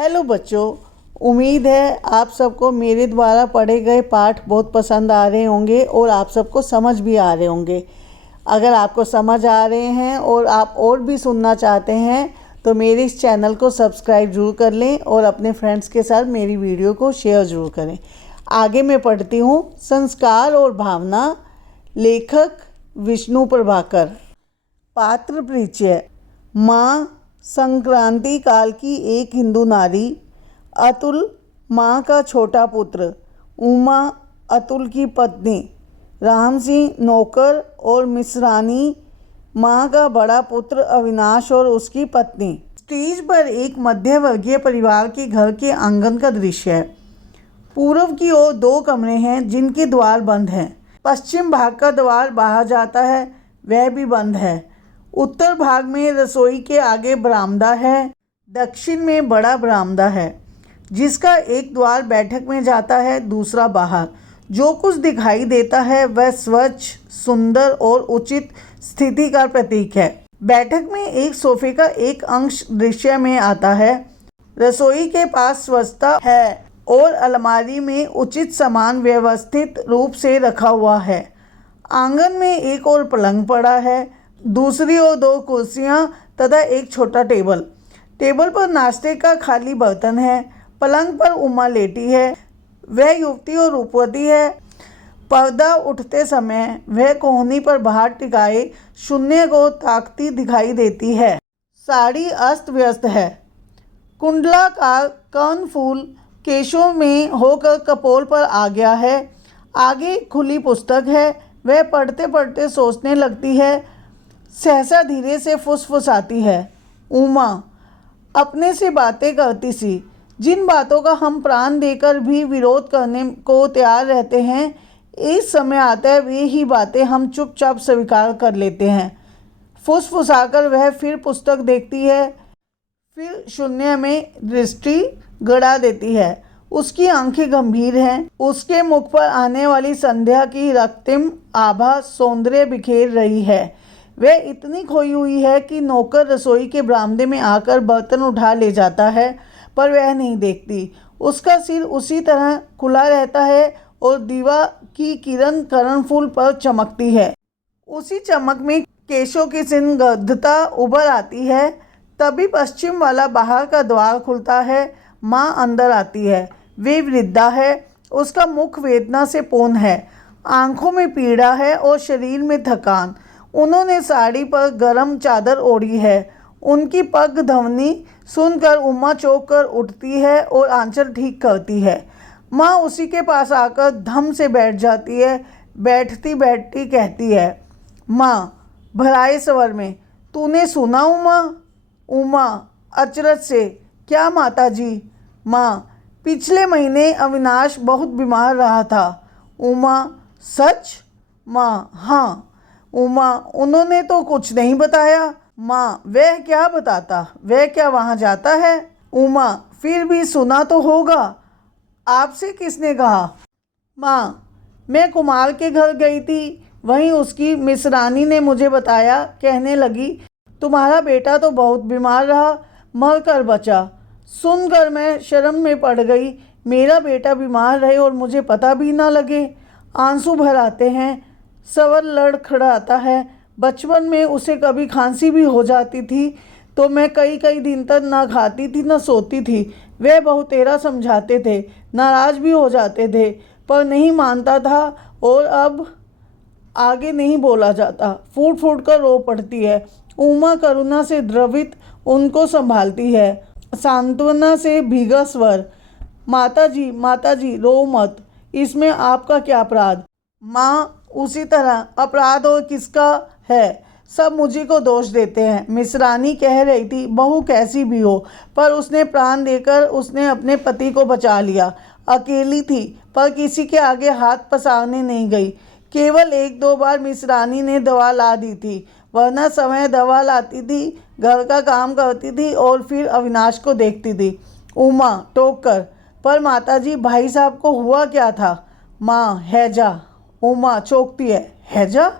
Hello बच्चों, उम्मीद है आप सबको मेरे द्वारा पढ़े गए पाठ बहुत पसंद आ रहे होंगे और आप सबको समझ भी आ रहे होंगे। अगर आपको समझ आ रहे हैं और आप और भी सुनना चाहते हैं तो मेरे इस चैनल को सब्सक्राइब ज़रूर कर लें और अपने फ्रेंड्स के साथ मेरी वीडियो को शेयर ज़रूर करें। आगे मैं पढ़ती हूँ। संस्कार और भावना, लेखक विष्णु प्रभाकर। पात्र परिचय। माँ संक्रांति काल की एक हिंदू नारी, अतुल माँ का छोटा पुत्र, उमा अतुल की पत्नी, राम सिंह नौकर और मिश्रानी माँ का बड़ा पुत्र अविनाश और उसकी पत्नी। स्टेज पर एक मध्यवर्गीय परिवार के घर के आंगन का दृश्य है। पूर्व की ओर 2 कमरे हैं जिनके द्वार बंद हैं। पश्चिम भाग का द्वार बाहर जाता है, वह भी बंद है। उत्तर भाग में रसोई के आगे बरामदा है। दक्षिण में बड़ा बरामदा है जिसका एक द्वार बैठक में जाता है, दूसरा बाहर। जो कुछ दिखाई देता है वह स्वच्छ, सुंदर और उचित स्थिति का प्रतीक है। बैठक में एक सोफे का एक अंश दृश्य में आता है। रसोई के पास स्वच्छता है और अलमारी में उचित सामान व्यवस्थित रूप से रखा हुआ है। आंगन में एक और पलंग पड़ा है, दूसरी ओर 2 कुर्सियां तथा एक छोटा टेबल। टेबल पर नाश्ते का खाली बर्तन है। पलंग पर उमा लेटी है। वह युवती और रूपवती है। पर्दा उठते समय वह कोहनी पर बाहर टिकाए शून्य को ताकती दिखाई देती है। साड़ी अस्त व्यस्त है। कुंडलाकार कर्णफूल केशों में होकर कपोल पर आ गया है। आगे खुली पुस्तक है। वह पढ़ते पढ़ते सोचने लगती है। सहसा धीरे से फुसफुसाती है। उमा अपने से बातें करती सी, जिन बातों का हम प्राण देकर भी विरोध करने को तैयार रहते हैं, इस समय आता है वे ही बातें हम चुपचाप स्वीकार कर लेते हैं। फुसफुसाकर वह फिर पुस्तक देखती है, फिर शून्य में दृष्टि गड़ा देती है। उसकी आंखें गंभीर हैं। उसके मुख पर आने वाली संध्या की रक्तिम आभा सौंदर्य बिखेर रही है। वह इतनी खोई हुई है कि नौकर रसोई के बरामदे में आकर बर्तन उठा ले जाता है, पर वह नहीं देखती। उसका सिर उसी तरह खुला रहता है और दीवा की किरण कर्णफूल पर चमकती है। उसी चमक में केशों की स्निग्धता उभर आती है। तभी पश्चिम वाला बाहर का द्वार खुलता है। माँ अंदर आती है। वे वृद्धा है। उसका मुख वेदना से पूर्ण है। आंखों में पीड़ा है और शरीर में थकान। उन्होंने साड़ी पर गरम चादर ओढ़ी है। उनकी पग ध्वनि सुनकर उमा चौंक कर उठती है और आंचल ठीक करती है। माँ उसी के पास आकर धम से बैठ जाती है। बैठती बैठती कहती है, माँ भराए स्वर में, तूने सुना उमा? उमा अचरज से, क्या माताजी? माँ पिछले महीने अविनाश बहुत बीमार रहा था। उमा सच? माँ हाँ। उमा उन्होंने तो कुछ नहीं बताया। माँ वह क्या बताता, वह क्या वहाँ जाता है? उमा फिर भी सुना तो होगा। आपसे किसने कहा? माँ मैं कुमार के घर गई थी, वहीं उसकी मिसरानी ने मुझे बताया। कहने लगी तुम्हारा बेटा तो बहुत बीमार रहा, मर कर बचा। सुनकर मैं शर्म में पड़ गई। मेरा बेटा बीमार रहे और मुझे पता भी ना लगे। आंसू भर आते हैं। सवर लड़खड़ाता है। बचपन में उसे कभी खांसी भी हो जाती थी तो मैं कई कई दिन तक ना खाती थी ना सोती थी। वह बहुतेरा समझाते थे, नाराज भी हो जाते थे, पर नहीं मानता था और अब आगे नहीं बोला जाता। फूट फूट कर रो पड़ती है। उमा करुणा से द्रवित उनको संभालती है। सांत्वना से भीगा स्वर, माताजी रो मत, इसमें आपका क्या अपराध? माँ उसी तरह अपराध और किसका है, सब मुझी को दोष देते हैं। मिसरानी कह रही थी बहू कैसी भी हो, पर उसने प्राण देकर उसने अपने पति को बचा लिया। अकेली थी पर किसी के आगे हाथ पसारने नहीं गई। केवल 1-2 बार मिसरानी ने दवा ला दी थी, वरना समय दवा लाती थी, घर का काम करती थी और फिर अविनाश को देखती थी। उमा टोक कर, पर माताजी भाई साहब को हुआ क्या था? माँ हैजा। उमा चौंकती है, हैजा?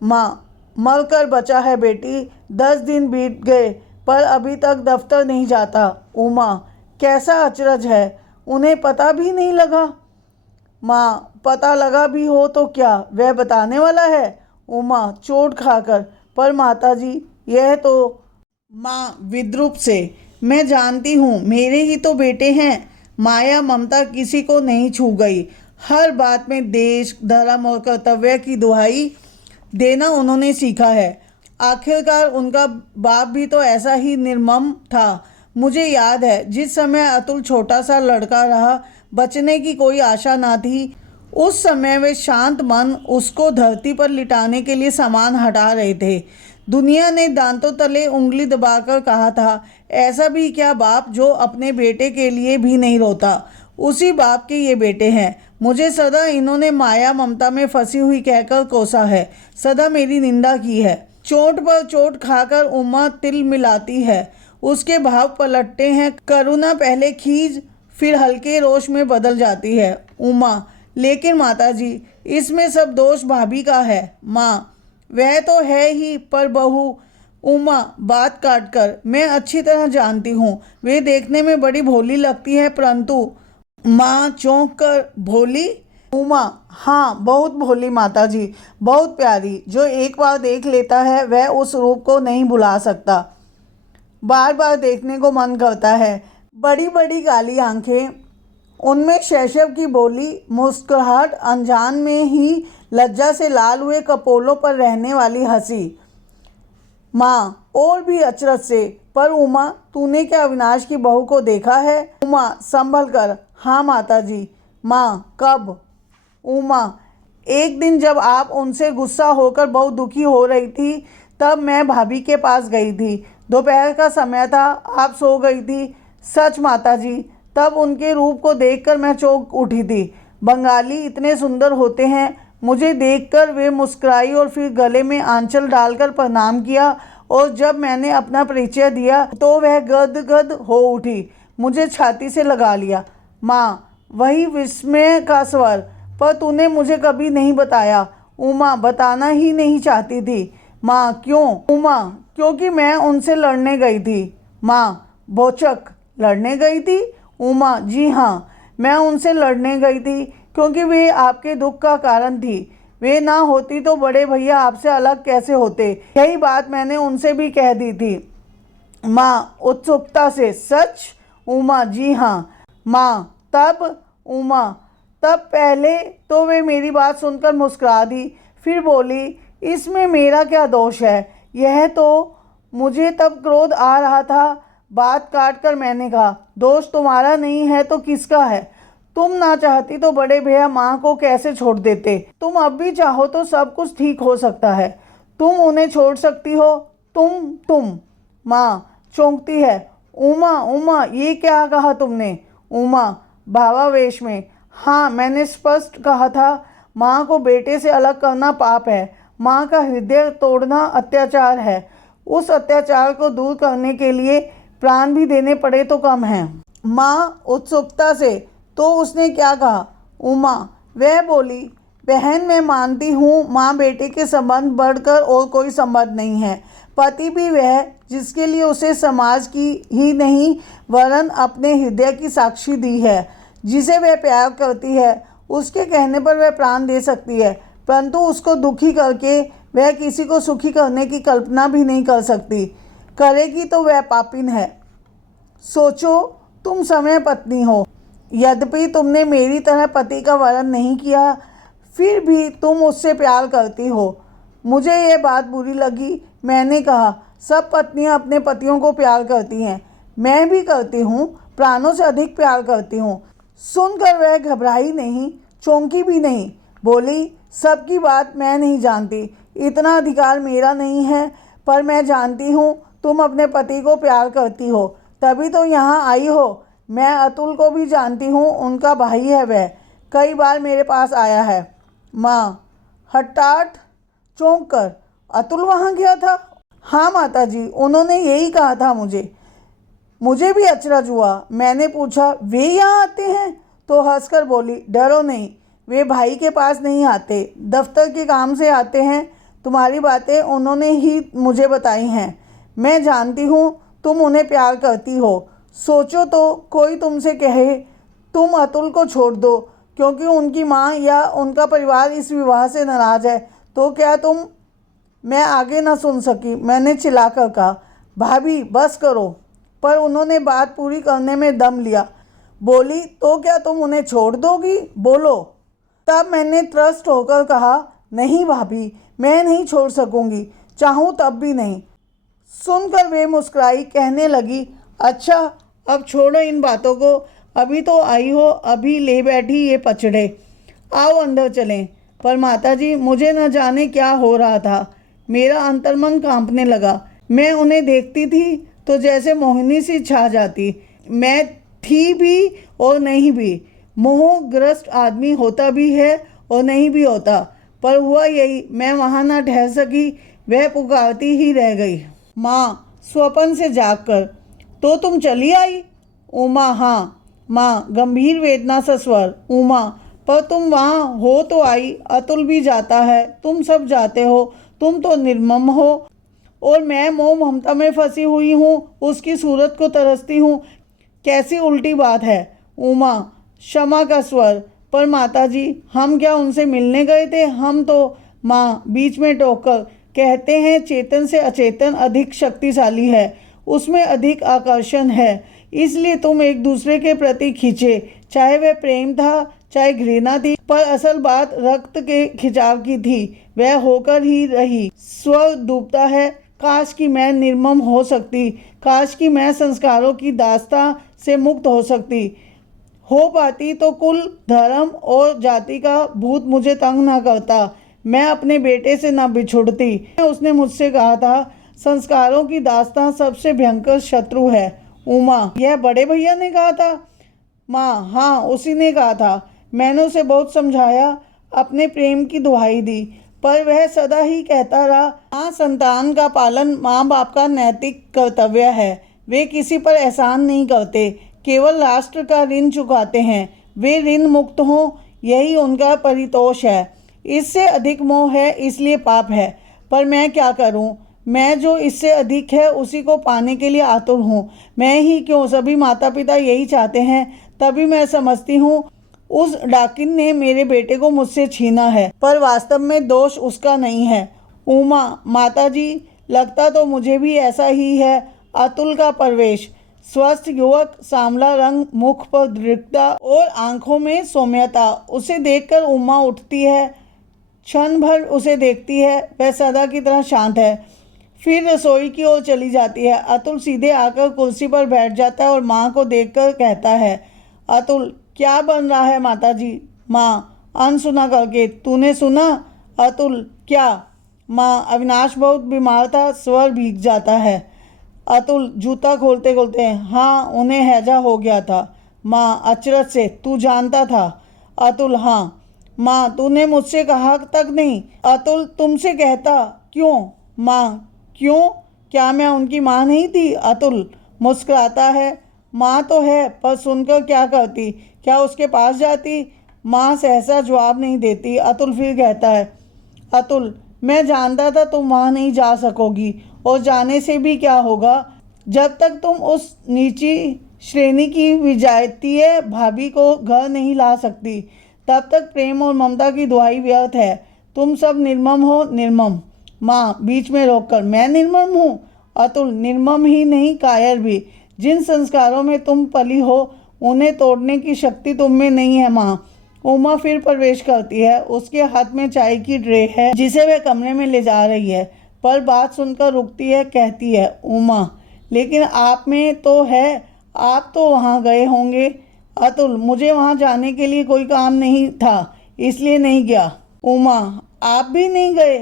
माँ मर कर बचा है बेटी, 10 दिन बीत गए पर अभी तक दफ्तर नहीं जाता। उमा कैसा अचरज है, उन्हें पता भी नहीं लगा। माँ, पता लगा भी हो तो क्या, वह बताने वाला है। उमा चोट खाकर, पर माताजी यह तो। माँ विद्रूप से, मैं जानती हूँ, मेरे ही तो बेटे हैं। माया ममता किसी को नहीं छू गई। हर बात में देश धर्म और कर्तव्य की दुहाई देना उन्होंने सीखा है। आखिरकार उनका बाप भी तो ऐसा ही निर्मम था। मुझे याद है, जिस समय अतुल छोटा सा लड़का रहा, बचने की कोई आशा ना थी, उस समय वे शांत मन उसको धरती पर लिटाने के लिए सामान हटा रहे थे। दुनिया ने दांतों तले उंगली दबाकर कहा था, ऐसा भी क्या बाप जो अपने बेटे के लिए भी नहीं रोता। उसी बाप के ये बेटे हैं। मुझे सदा इन्होंने माया ममता में फंसी हुई कहकर कोसा है, सदा मेरी निंदा की है। चोट पर चोट खाकर उमा तिल मिलाती है। उसके भाव पलटते हैं। करुणा पहले खींच फिर हल्के रोष में बदल जाती है। उमा, लेकिन माताजी, इसमें सब दोष भाभी का है। माँ, वह तो है ही, पर बहू। उमा बात काटकर, मैं अच्छी तरह जानती हूँ, वे देखने में बड़ी भोली लगती है, परंतु। माँ चौंक कर, भोली? उमा, हाँ, बहुत भोली माताजी, बहुत प्यारी। जो एक बार देख लेता है वह उस रूप को नहीं भुला सकता, बार बार देखने को मन करता है। बड़ी बड़ी काली आंखें, उनमें शैशव की बोली, मुस्कुराहट, अनजान में ही लज्जा से लाल हुए कपोलों पर रहने वाली हंसी। माँ और भी अचरज से, पर उमा, तूने क्या अविनाश की बहू को देखा है? उमा संभल कर, हाँ माताजी। माँ, कब? उमा, एक दिन जब आप उनसे गुस्सा होकर बहुत दुखी हो रही थी, तब मैं भाभी के पास गई थी। दोपहर का समय था, आप सो गई थी। सच माताजी, तब उनके रूप को देखकर मैं चौंक उठी थी। बंगाली इतने सुंदर होते हैं। मुझे देखकर वे मुस्कुराई और फिर गले में आंचल डालकर प्रणाम किया, और जब मैंने अपना परिचय दिया तो वह गदगद हो उठी, मुझे छाती से लगा लिया। माँ, वही विस्मय का स्वर, पर तूने मुझे कभी नहीं बताया। उमा बताना ही नहीं चाहती थी। माँ, क्यों? उमा, क्योंकि मैं उनसे लड़ने गई थी। माँ बोचक, लड़ने गई थी? उमा, जी हाँ, मैं उनसे लड़ने गई थी, क्योंकि वे आपके दुख का कारण थी। वे ना होती तो बड़े भैया आपसे अलग कैसे होते। यही बात मैंने उनसे भी कह दी थी। माँ उत्सुकता से, सच? उमा, जी हाँ। माँ, तब? उमा, तब पहले तो वे मेरी बात सुनकर मुस्कुरा दी, फिर बोली, इसमें मेरा क्या दोष है? यह तो। मुझे तब क्रोध आ रहा था। बात काट कर मैंने कहा, दोष तुम्हारा नहीं है तो किसका है? तुम ना चाहती तो बड़े भैया माँ को कैसे छोड़ देते? तुम अब भी चाहो तो सब कुछ ठीक हो सकता है। तुम उन्हें छोड़ सकती हो। तुम। माँ चौंकती है। उमा, उमा, ये क्या कहा तुमने? उमा भावावेश में, हाँ, मैंने स्पष्ट कहा था, माँ को बेटे से अलग करना पाप है। माँ का हृदय तोड़ना अत्याचार है। उस अत्याचार को दूर करने के लिए प्राण भी देने पड़े तो कम है। माँ उत्सुकता से, तो उसने क्या कहा? उमा, वह बोली, बहन, मैं मानती हूँ माँ बेटे के संबंध बढ़कर और कोई संबंध नहीं है। पति भी वह जिसके लिए उसे समाज की ही नहीं वरन अपने हृदय की साक्षी दी है, जिसे वह प्यार करती है, उसके कहने पर वह प्राण दे सकती है, परंतु उसको दुखी करके वह किसी को सुखी करने की कल्पना भी नहीं कर सकती। करेगी तो वह पापिन है। सोचो, तुम समय पत्नी हो, यद्यपि तुमने मेरी तरह पति का वरण नहीं किया, फिर भी तुम उससे प्यार करती हो। मुझे यह बात बुरी लगी। मैंने कहा, सब पत्नियां अपने पतियों को प्यार करती हैं, मैं भी करती हूँ, प्राणों से अधिक प्यार करती हूँ। सुनकर वह घबराई नहीं, चौंकी भी नहीं। बोली, सबकी बात मैं नहीं जानती, इतना अधिकार मेरा नहीं है, पर मैं जानती हूँ तुम अपने पति को प्यार करती हो, तभी तो यहाँ आई हो। मैं अतुल को भी जानती हूँ, उनका भाई है वह, कई बार मेरे पास आया है। माँ हठात चौंक कर, अतुल वहाँ गया था? हाँ माताजी, उन्होंने यही कहा था मुझे भी अचरज हुआ। मैंने पूछा, वे यहाँ आते हैं? तो हंसकर बोली, डरो नहीं, वे भाई के पास नहीं आते, दफ्तर के काम से आते हैं। तुम्हारी बातें उन्होंने ही मुझे बताई हैं। मैं जानती हूँ तुम उन्हें प्यार करती हो। सोचो तो कोई तुमसे कहे तुम अतुल को छोड़ दो क्योंकि उनकी माँ या उनका परिवार इस विवाह से नाराज़ है, तो क्या तुम। मैं आगे न सुन सकी। मैंने चिल्लाकर कहा, भाभी बस करो। पर उन्होंने बात पूरी करने में दम लिया। बोली, तो क्या तुम उन्हें छोड़ दोगी? बोलो। तब मैंने त्रस्त होकर कहा, नहीं भाभी, मैं नहीं छोड़ सकूंगी, चाहूँ तब भी नहीं। सुनकर वे मुस्कुराई, कहने लगी, अच्छा अब छोड़ो इन बातों को, अभी तो आई हो, अभी ले बैठी ये पचड़े। आओ अंदर चलें। पर माताजी, मुझे न जाने क्या हो रहा था, मेरा अंतर्मन कांपने लगा। मैं उन्हें देखती थी तो जैसे मोहिनी सी छा जाती। मैं थी भी और नहीं भी। मोहग्रस्त आदमी होता भी है और नहीं भी होता। पर हुआ यही, मैं वहाँ ना ठहर सकी, वह पुकारती ही रह गई। माँ स्वपन से जागकर, तो तुम चली आई? उमा, हाँ। माँ गंभीर वेदना से स्वर, उमा, पर तुम वहाँ हो तो आई, अतुल भी जाता है, तुम सब जाते हो, तुम तो निर्मम हो और मैं मोह ममता में फंसी हुई हूँ, उसकी सूरत को तरसती हूँ। कैसी उल्टी बात है। उमा क्षमा का स्वर, पर माताजी हम क्या उनसे मिलने गए थे? हम तो। माँ बीच में टोककर, कहते हैं चेतन से अचेतन अधिक शक्तिशाली है, उसमें अधिक आकर्षण है, इसलिए तुम एक दूसरे के प्रति खींचे, चाहे वह प्रेम था चाहे घृणा थी, पर असल बात रक्त के खिंचाव की थी, वह होकर ही रही। स्वर डूबता है, काश कि मैं निर्मम हो सकती, काश कि मैं संस्कारों की दास्तां से मुक्त हो सकती, हो पाती तो कुल, धर्म और जाति का भूत मुझे तंग ना करता, मैं अपने बेटे से ना बिछुड़ती। उसने मुझसे कहा था, संस्कारों की दास्तां सबसे भयंकर शत्रु है। उमा, यह बड़े भैया ने कहा था? माँ, हाँ उसी ने कहा था। मैंने उसे बहुत समझाया, अपने प्रेम की दुहाई दी, पर वह सदा ही कहता रहा, हाँ संतान का पालन माँ बाप का नैतिक कर्तव्य है, वे किसी पर एहसान नहीं करते, केवल राष्ट्र का ऋण चुकाते हैं, वे ऋण मुक्त हों यही उनका परितोष है। इससे अधिक मोह है इसलिए पाप है। पर मैं क्या करूं? मैं जो इससे अधिक है उसी को पाने के लिए आतुर हूँ। मैं ही क्यों, सभी माता पिता यही चाहते हैं। तभी मैं समझती हूँ उस डाकिन ने मेरे बेटे को मुझसे छीना है, पर वास्तव में दोष उसका नहीं है। उमा, माताजी लगता तो मुझे भी ऐसा ही है। अतुल का प्रवेश, स्वस्थ युवक, सांवला रंग, मुख पर दृढ़ता और आंखों में सौम्यता। उसे देखकर उमा उठती है, क्षण भर उसे देखती है, वह सदा की तरह शांत है, फिर रसोई की ओर चली जाती है। अतुल सीधे आकर कुर्सी पर बैठ जाता है और माँ को देखकर कहता है, अतुल क्या बन रहा है माताजी? माँ अनसुना करके, तूने सुना? अतुल, क्या? माँ अविनाश बहुत बीमार था, स्वर भीग जाता है। अतुल जूता खोलते खोलते, हाँ उन्हें हैजा हो गया था। माँ अचरज से, तू जानता था? अतुल, हाँ। माँ तूने मुझसे कहा तक नहीं? अतुल, तुमसे कहता। क्यों? माँ क्यों? क्या मैं उनकी माँ नहीं थी? अतुल मुस्कुराता है, माँ तो है, पर सुनकर क्या करती? क्या उसके पास जाती? माँ सहसा जवाब नहीं देती। अतुल फिर कहता है, अतुल मैं जानता था तुम वहाँ नहीं जा सकोगी, और जाने से भी क्या होगा? जब तक तुम उस नीची श्रेणी की विजातीय भाभी को घर नहीं ला सकती, तब तक प्रेम और ममता की दुहाई व्यर्थ है। तुम सब निर्मम हो, निर्मम। माँ बीच में रोककर, मैं निर्मम हूँ? अतुल, निर्मम ही नहीं, कायर भी। जिन संस्कारों में तुम पली हो उन्हें तोड़ने की शक्ति तुम में नहीं है माँ। उमा फिर प्रवेश करती है, उसके हाथ में चाय की ट्रे है जिसे वह कमरे में ले जा रही है, पर बात सुनकर रुकती है, कहती है, उमा लेकिन आप में तो है, आप तो वहाँ गए होंगे। अतुल, मुझे वहाँ जाने के लिए कोई काम नहीं था, इसलिए नहीं गया। उमा, आप भी नहीं गए?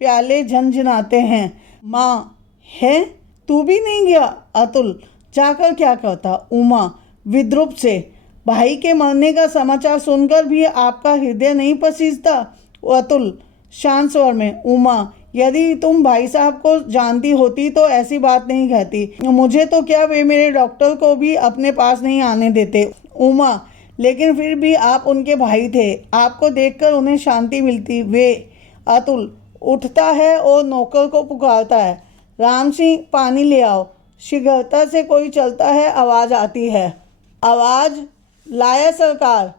प्याले झनझनाते हैं। माँ, है तू भी नहीं गया? अतुल, जाकर क्या करता? उमा विद्रुप से, भाई के मरने का समाचार सुनकर भी आपका हृदय नहीं पसीजता? अतुल शांत स्वर में, उमा यदि तुम भाई साहब को जानती होती तो ऐसी बात नहीं कहती। मुझे तो क्या, वे मेरे डॉक्टर को भी अपने पास नहीं आने देते। उमा, लेकिन फिर भी आप उनके भाई थे, आपको देखकर उन्हें शांति मिलती। वे। अतुल उठता है और नौकर को पुकारता है, राम सिंह पानी ले आओ। शीघ्रता से कोई चलता है, आवाज़ आती है। आवाज़, लाया सरकार।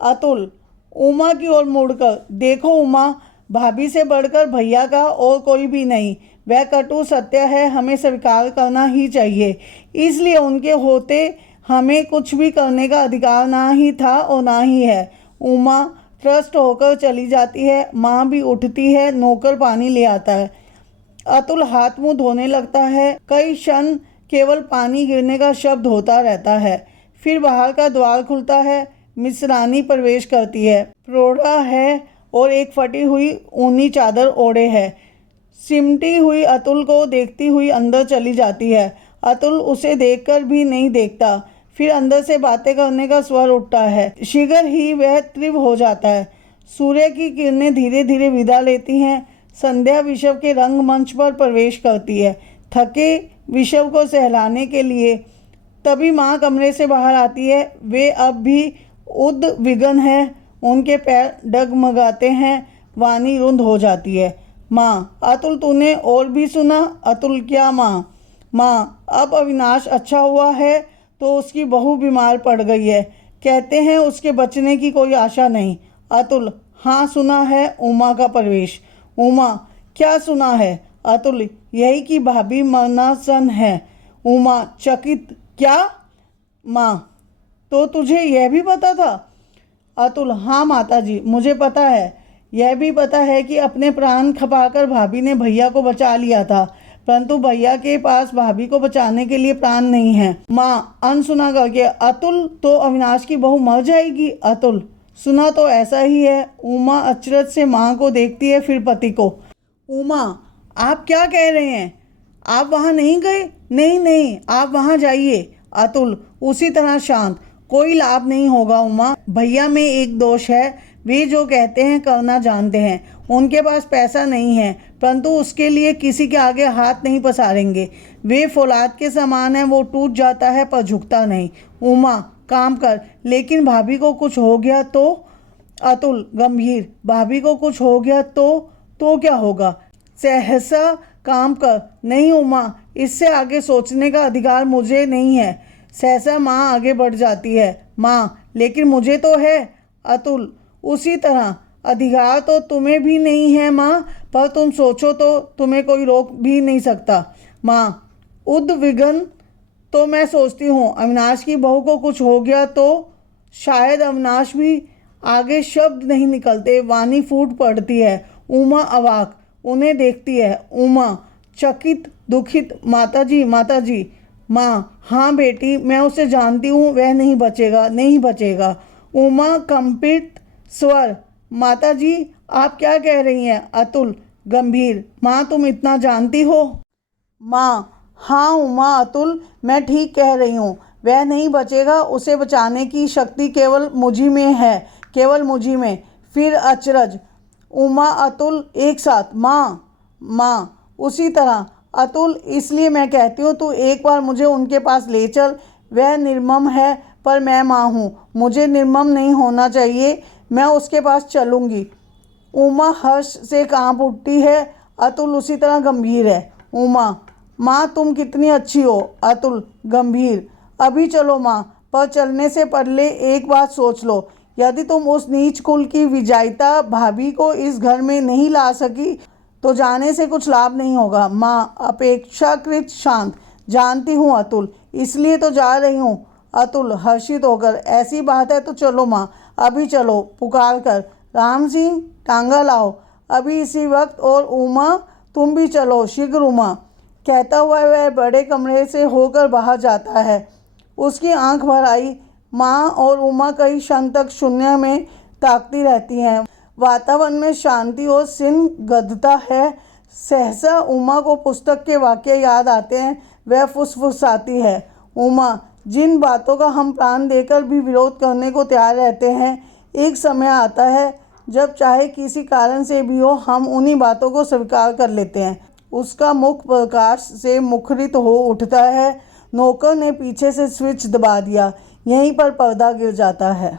अतुल उमा की ओर मुड़कर, देखो उमा, भाभी से बढ़कर भैया का और कोई भी नहीं। वह कटु सत्य है, हमें स्वीकार करना ही चाहिए। इसलिए उनके होते हमें कुछ भी करने का अधिकार ना ही था और ना ही है। उमा त्रस्त होकर चली जाती है। माँ भी उठती है, नौकर पानी ले आता है। अतुल हाथ मुंह धोने लगता है। कई क्षण केवल पानी गिरने का शब्द होता रहता है। फिर बाहर का द्वार खुलता है। मिसरानी प्रवेश करती है। प्रोढ़ा है और एक फटी हुई ऊनी चादर ओढ़े है। सिमटी हुई अतुल को देखती हुई अंदर चली जाती है। अतुल उसे देखकर भी नहीं देखता। फिर अंदर से बातें करने का स्वर उठता है। शीघ्र ही वह तीव्र हो जाता है। सूर्य की किरणें धीरे धीरे विदा लेती हैं। संध्या विषव के रंगमंच पर प्रवेश करती है, थके विषव को सहलाने के लिए। तभी माँ कमरे से बाहर आती है। वे अब भी उद्विग्न है। उनके पैर डगमगाते हैं। वाणी रुंध हो जाती है। माँ, अतुल तूने और भी सुना? अतुल, क्या माँ? माँ, अब अविनाश अच्छा हुआ है तो उसकी बहू बीमार पड़ गई है। कहते हैं उसके बचने की कोई आशा नहीं। अतुल, हाँ सुना है, उमा का प्रवेश। उमा, क्या सुना है? अतुल, यही कि भाभी मरनासन है। उमा चकित, क्या? माँ, तो तुझे यह भी पता था? अतुल, हाँ माताजी, मुझे पता है। यह भी पता है कि अपने प्राण खपाकर भाभी ने भैया को बचा लिया था, परंतु भैया के पास भाभी को बचाने के लिए प्राण नहीं है। माँ अनसुना करके, अतुल, तो अविनाश की बहू मर जाएगी? अतुल, सुना तो ऐसा ही है। उमा अचरज से माँ को देखती है, फिर पति को। उमा, आप क्या कह रहे हैं? आप वहाँ नहीं गए? नहीं नहीं, आप वहाँ जाइए। अतुल उसी तरह शांत, कोई लाभ नहीं होगा उमा। भैया में एक दोष है, वे जो कहते हैं करना जानते हैं। उनके पास पैसा नहीं है, परंतु उसके लिए किसी के आगे हाथ नहीं पसारेंगे। वे फौलाद के समान है, वो टूट जाता है पर झुकता नहीं। उमा, काम कर, लेकिन भाभी को कुछ हो गया तो? अतुल गंभीर, भाभी को कुछ हो गया तो क्या होगा? सहसा काम कर। नहीं उमा, इससे आगे सोचने का अधिकार मुझे नहीं है। सहसा माँ आगे बढ़ जाती है। माँ, लेकिन मुझे तो है। अतुल उसी तरह, अधिकार तो तुम्हें भी नहीं है माँ, पर तुम सोचो तो तुम्हें कोई रोक भी नहीं सकता। माँ उद्विग्न, तो मैं सोचती हूँ अविनाश की बहू को कुछ हो गया तो शायद अविनाश भी। आगे शब्द नहीं निकलते, वाणी फूट पड़ती है। उमा अवाक उन्हें देखती है। उमा चकित, दुखित, माताजी माताजी। माँ, हाँ बेटी, मैं उसे जानती हूँ, वह नहीं बचेगा, नहीं बचेगा। उमा कंपित स्वर, माताजी आप क्या कह रही हैं? अतुल गंभीर, माँ तुम इतना जानती हो? माँ, हाँ उमा, अतुल, मैं ठीक कह रही हूँ, वह नहीं बचेगा। उसे बचाने की शक्ति केवल मुझी में है, केवल मुझी में। फिर अचरज, उमा अतुल एक साथ। माँ उसी तरह। अतुल, इसलिए मैं कहती हूँ तू एक बार मुझे उनके पास ले चल। वह निर्मम है पर मैं माँ हूँ, मुझे निर्मम नहीं होना चाहिए। मैं उसके पास चलूँगी। उमा हर्ष से कांप उठती है। अतुल उसी तरह गंभीर है। उमा, माँ तुम कितनी अच्छी हो। अतुल गंभीर, अभी चलो माँ, पर चलने से पहले एक बात सोच लो। यदि तुम उस नीच कुल की विजाइता भाभी को इस घर में नहीं ला सकी तो जाने से कुछ लाभ नहीं होगा। माँ अपेक्षाकृत शांत, जानती हूँ अतुल, इसलिए तो जा रही हूँ। अतुल हर्षित होकर, ऐसी बात है तो चलो माँ, अभी चलो। पुकार कर, राम सिंह टांगा लाओ अभी इसी वक्त। और उमा तुम भी चलो शीघ्र। उमा कहता हुआ वह बड़े कमरे से होकर बाहर जाता है। उसकी आंख भर आई। माँ और उमा कई क्षण तक शून्य में ताकती रहती हैं। वातावरण में शांति और सिंगद्धता है। सहसा उमा को पुस्तक के वाक्य याद आते हैं। वह फुसफुसाती है, उमा, जिन बातों का हम प्राण देकर भी विरोध करने को तैयार रहते हैं, एक समय आता है जब चाहे किसी कारण से भी हो, हम उन्हीं बातों को स्वीकार कर लेते हैं। उसका मुख प्रकाश से मुखरित हो उठता है। नौकर ने पीछे से स्विच दबा दिया। यहीं पर पर्दा गिर जाता है।